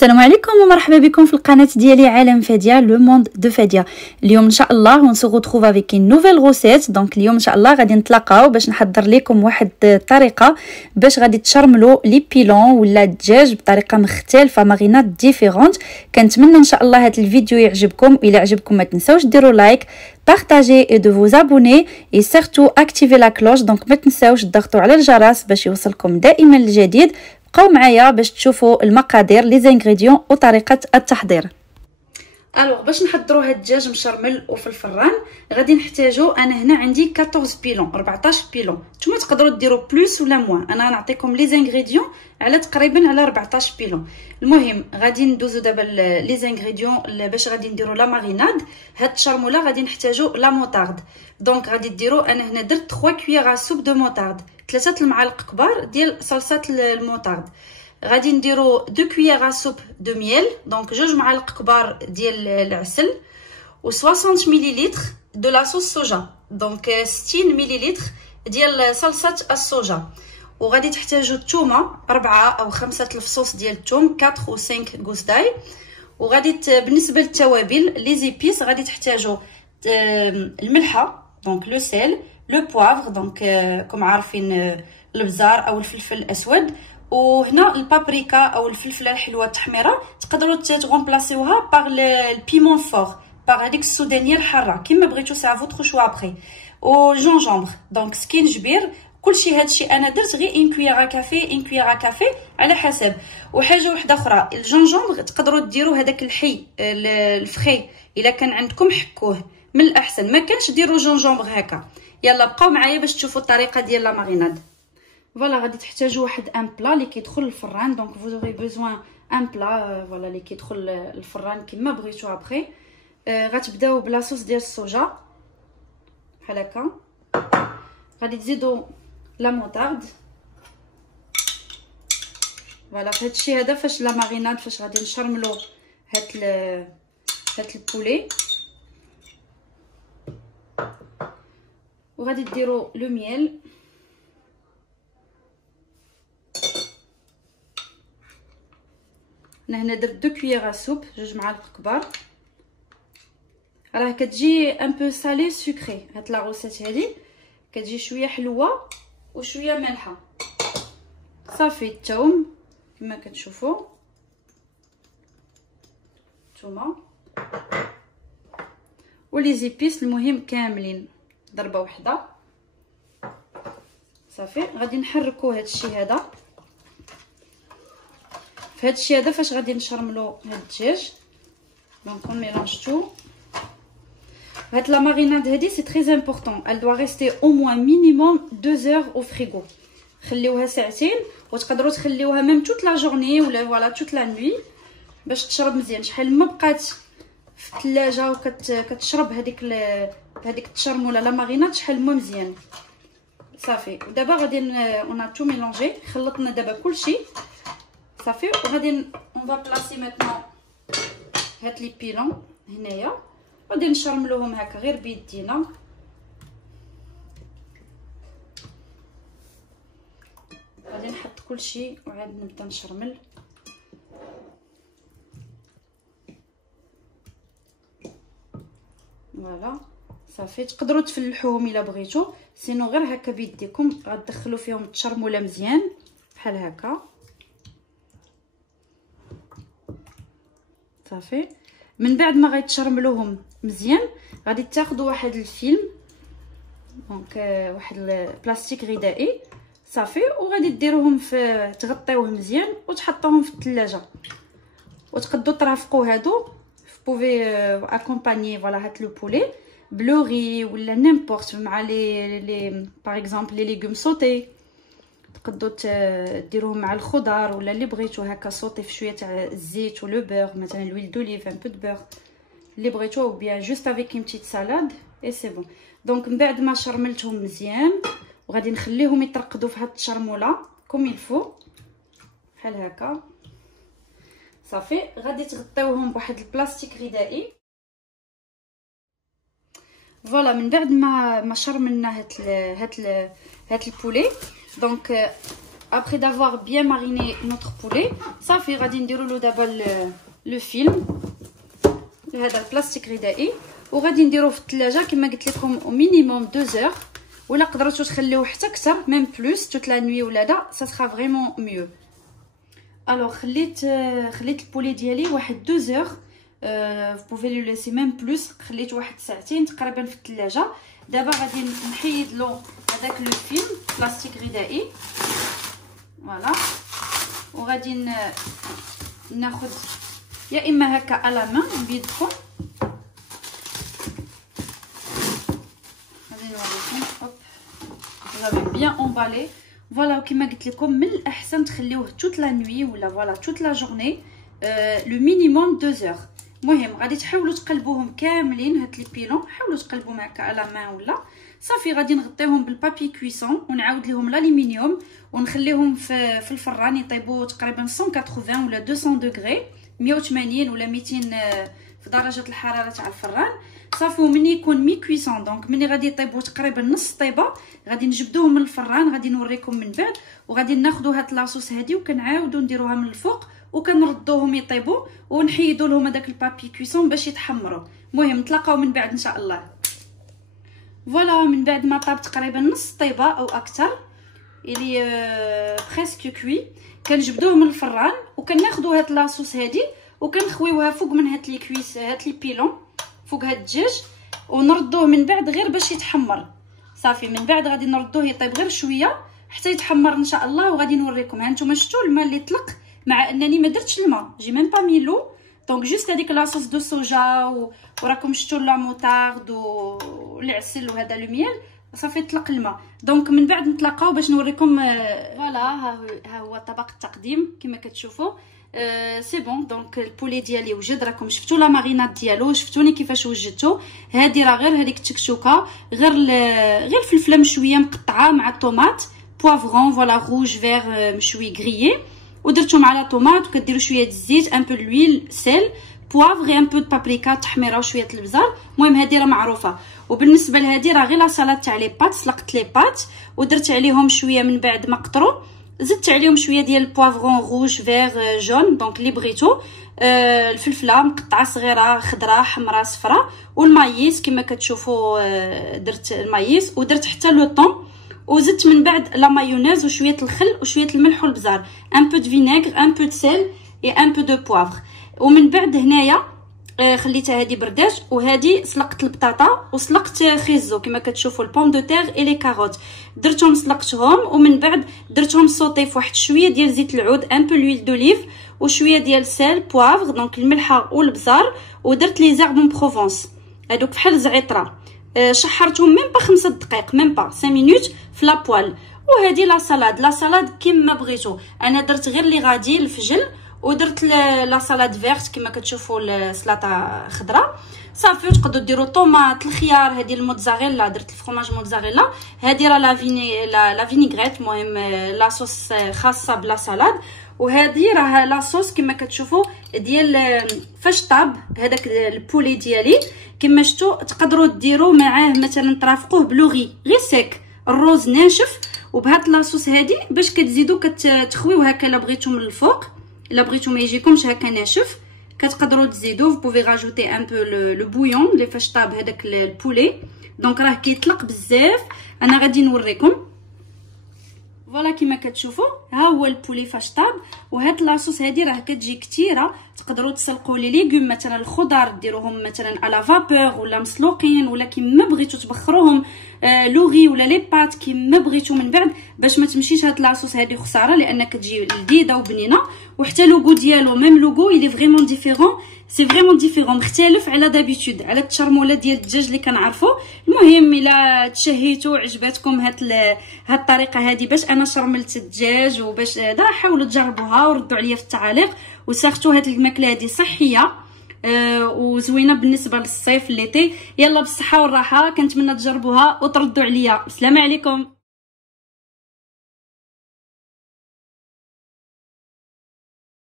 السلام عليكم ومرحبا بكم في القناه ديالي عالم فاديه لو موند دو فاديه. اليوم ان شاء الله on se retrouve avec une nouvelle recette. دونك اليوم ان شاء الله غادي نتلاقاو باش نحضر لكم واحد الطريقه باش غادي تشرملوا لي بيلون ولا الدجاج بطريقه مختلفه مارينات ديفيرونت. كنتمنى ان شاء الله هذا الفيديو يعجبكم. الى عجبكم ما تنساوش ديروا لايك partager et de vous abonner et surtout activer la cloche. donc ما تنساوش تضغطوا على الجرس باش يوصلكم دائما الجديد. بقاو معايا باش تشوفوا المقادير لي زانغريديون وطريقه التحضير. الوغ باش نحضروا هاد الدجاج مشرمل وفي الفران غادي نحتاجو، انا هنا عندي 14 بيلون 14 بيلون، نتوما تقدروا ديروا بلوس ولا موان. انا نعطيكم لي زانغريديون على تقريبا على 14 بيلون. المهم غادي ندوزو دابا لي زانغريديون باش غادي نديروا لا ماريناد. هاد الشرموله غادي نحتاجو لا موطارد. دونك غادي ديروا، انا هنا درت 3 كويير سوب دو موطارد، 3 المعالق كبار ديال صلصه الموطارد. غادي نديرو 2 كويير سوب دو ميل، دونك 2 معالق كبار ديال العسل، و 60 مليلتر دو لا صوص صوجا، دونك 60 مليلتر ديال صلصه الصوجا. وغادي تحتاجو الثومه 4 او 5 الفصوص ديال الثوم 4 و 5 غوز داي. وغادي بالنسبه للتوابل لي زيبيس غادي تحتاجو الملحه دونك لو سيل، لو بوافغ دونك كما عارفين البزار او الفلفل الاسود، وهنا البابريكا او الفلفله الحلوه التحميره تقدروا تغومبلاسيوها باغ البيمون فور، باغ هذيك السودانيه الحاره كيما بغيتو، سا فوتر شوا ابري. والجونجومبر دونك سكينجبير. كلشي هادشي انا درت غير ان كويير كافي ان كويير كافي على حسب. وحاجه واحده اخرى، الجونجومبر تقدروا ديروا هذاك الحي الفخي، الا كان عندكم حكوه من الاحسن، ما كانش ديروا جونجومبر هكا. يلا بقاو معايا باش تشوفوا الطريقه ديال لا ماريناد. فوالا غادي تحتاجوا واحد ان بلا اللي كيدخل الفران، دونك فو اوري بوزوان ان بلا فوالا اللي كيدخل الفران كيما بغيتو ابري. غتبداو بلا صوص ديال الصوجا بحال هكا. غادي تزيدوا لا موطارد فوالا. في هادشي هذا فاش لا ماريناد فاش غادي نشرملو هاد البولي. وغادي ديروا لو ميل، انا هنا درت 2 كويير سوب 2 معالق كبار. راه كتجي ان بو سالي سكري هاد لا روسيت هادي، كتجي شويه حلوه وشويه مالحه. صافي الثوم كما كتشوفوا نتوما، ولي زيبيس المهم كاملين ضربه واحده. صافي غادي نحركوا هادشي هذا. في هادشي هذا فاش غادي نشرملو هاد الدجاج دونك اون ميلونج تو. هاد لا ماريناد هادي سي تري امبورطون، elle doit rester au moins minimum 2 heures au frigo. خليوها ساعتين، وتقدروا تخليوها ميم توت لا جورني ولا فوالا توت لا نوي باش تشرب مزيان. شحال ما بقات في الثلاجه وكتشرب هذيك التشرموله لا ماريناد شحال ما مزيان. صافي دابا غادي اون تو ميلونجي، خلطنا دابا كلشي صافي. وغادي اون فا بلاسي ميتنون هاد لي بيلون هنايا، غادي نشرملوهم هكا غير بيدينا. غادي نحط كلشي وعاد نبدا نشرمل. فوالا صافي تقدروا تفلحوهم الا بغيتو، سينو غير هكا بيديكم غتدخلوا فيهم التشرموله مزيان بحال هكا. صافي من بعد ما غيتشرملوهم مزيان غادي تاخذوا واحد الفيلم دونك واحد البلاستيك غذائي صافي، وغادي ديروهم في تغطيوه مزيان وتحطوهم في الثلاجه. وتقدروا ترافقوا هادو بوفي اكومباني فوالا هاد لو بولي بلوري ولا نيمبورط مع لي باغ اكزومبل لي ليغوم سوتي. تقدروا ديروهم مع الخضار ولا اللي بغيتو هكا صوتي في شويه تاع الزيت ولو بور، مثلا لويل دوليف ان بو دو بور اللي بغيتو، او بيان جوست افيك اون بتيت سالاد اي سي بون. دونك من بعد ما شرملتهم مزيان وغادي نخليهم يترقدوا في هاد الشرموله كوم يلفو بحال هكا. صافي غادي تغطيوهم بواحد البلاستيك غذائي. فوالا من بعد ما شرملنا هاد البولي دونك après d'avoir bien mariné notre poulet صافي غادي نديروا له دابا لو فيلم هذا البلاستيك غذائي وغادي نديروه في الثلاجه كما قلت لكم او مينيموم 2 heures ولا قدرتوا تخليوه حتى اكثر ميم بلوس توت لا نوي ولا لا سا سرا فريمون ميو. الوغ خليت البولي ديالي واحد 2 heures vous pouvez le laisser même plus خليت واحد ساعتين تقريبا في الثلاجه. دابا غادي نحيد له هذاك لو فيلم بلاستيك غذائي فوالا وغادي ناخذ يا اما هكا على مان بيدكم غادي نوريكم هوب غادي بيان امبالي فوالا. كما قلت لكم من الاحسن تخليوه توت لا نوي ولا فوالا توت لا جورني لو مينيموم 2 heures. المهم غادي تحاولوا تقلبوهم كاملين هاد لي بيلون حاولوا تقلبوا معك على مان ولا صافي. غادي نغطيهم بالبابي كويسون ونعاود لهم الالومنيوم ونخليهم في الفران يطيبوا تقريبا 180 ولا 200 دوغري 180 ولا 200 في درجه الحراره تاع الفران صافي. ومني يكون مي كويسون دونك مني غادي يطيبوا تقريبا نص طيبه غادي نجبدوهم من الفران غادي نوريكم من بعد. وغادي ناخذوا هاد لاصوص هادي وكنعاودوا نديروها من الفوق وكنردوهم يطيبوا ونحيدوا لهم هذاك البابي كويسون باش يتحمروا. المهم نتلاقاو من بعد ان شاء الله. فوالا من بعد ما طاب تقريبا نص طيبه او اكثر الي بريسك كوي كنجبدوه من الفران وكناخذوا هاد لاصوص هادي وكنخويوها فوق من هاد لي كويس هاد لي بيلون فوق هاد الدجاج ونردوه من بعد غير باش يتحمر صافي. من بعد غادي نردوه يطيب غير شويه حتى يتحمر ان شاء الله وغادي نوريكم. ها نتوما شفتوا الماء اللي طلق مع انني ما درتش الماء جي ميم با ميلو دونك جوست هذيك لاصوص دو صوجا وراكم شفتوا لا موطارد والعسل وهذا لو ميل صافي طلق الماء. دونك من بعد نتلاقاو باش نوريكم. فوالا ها هو طبق التقديم كما كتشوفوا سي بون. دونك البولي ديالي وجد راكم شفتوا لا ماريناد ديالو شفتوني كيفاش وجدته. هذه راه غير هذيك التكشوكه غير فلفله مشويه مقطعه مع الطوماط بوافرون فوالا روج فير مشوي غريي ودرتهم على طوماط وكديروا شويه الزيت ان بو لويل سيل بوافغ ان بو د بابريكا تحميره وشويه البزار. المهم هذه راه معروفه. وبالنسبه لهذه راه غير لا سالاد تاع لي بات سلقت لي بات ودرت عليهم شويه من بعد ما قطروا زدت عليهم شويه ديال البوافرون روج فير جون دونك اللي بغيتو الفلفله مقطعه صغيره خضراء حمراء صفراء والمايس كما كتشوفوا درت المايس ودرت حتى لو طون وزدت من بعد لا مايونيز وشويه الخل وشويه الملح والبزار ان بو دو فينيغر ان بو دو سيل اي ان بو دو بوافغ. ومن بعد هنايا خليتها هذه بردات وهذه سلقت البطاطا وسلقت خيزو كما كتشوفوا البوم دو تيغ اي لي كاروت درتهم سلقتهم ومن بعد درتهم صوتي في واحد شويه ديال زيت العود ان بو لويل دوليف وشويه ديال سيل بوافغ دونك الملحه والبزار ودرت لي زيربون بروفونس هذوك بحال الزعتره شحرتهم ميم با 5 دقائق ميم با 5 مينوت في لابوال. وهذه لا سالاد كيما بغيتو. انا درت غير لي غادي الفجل ودرت لا سالاد فيرت كما كتشوفوا السلطه خضراء صافي. وتقدروا ديروا طوماط الخيار هذه الموتزاريلا درت الفرماج موتزاريلا هذه راه لا فينيغريت المهم لاصوص خاصه بلا سالاد. وهذه راه لاصوص كما كتشوفوا ديال فاش طاب هذاك البولي ديالي كما شفتوا تقدروا ديروا معاه مثلا ترافقوه بلوغي غير سيك الروز ناشف وبهاد لاصوص هذه باش كتزيدوا كتخويو هكا الا بغيتو من الفوق الا بغيتو ما يجيكمش هكا ناشف كتقدروا تزيدوا بوفي راجوتي ان بو لو بويون اللي فاش طاب هذاك البولي دونك راه كيطلق بزاف. انا غادي نوريكم فوالا كما كتشوفوا ها هو البولي فاش طاب. وهاد لاصوص هذه راه كتجي كثيره تقدروا تسلقوا لي ليغوم مثلا الخضر ديروهم مثلا على فابور ولا مسلوقين ولا كيما بغيتو تبخروهم لوغي ولا لي بات كيما بغيتو. من بعد باش ما تمشيش هاد لاصوص هذه خساره لان كتجي لذيذه وبنينه وحتى لوغو ديالو ميم لوغو إلي فريمون ديفيرون سي فريمون ديفيرون مختلف على دابيتود على التشرموله ديال الدجاج اللي كنعرفوا. المهم الا تشهيتوا عجبتكم هاد الطريقه هذه باش انا شرملت الدجاج وباش دا حاولوا تجربوها وردوا عليا في التعاليق وساختوا هاد الماكله هذه صحيه وزوينه بالنسبه للصيف الليتي. يلا بالصحه والراحه كنتمنى تجربوها وتردوا عليا. السلام عليكم.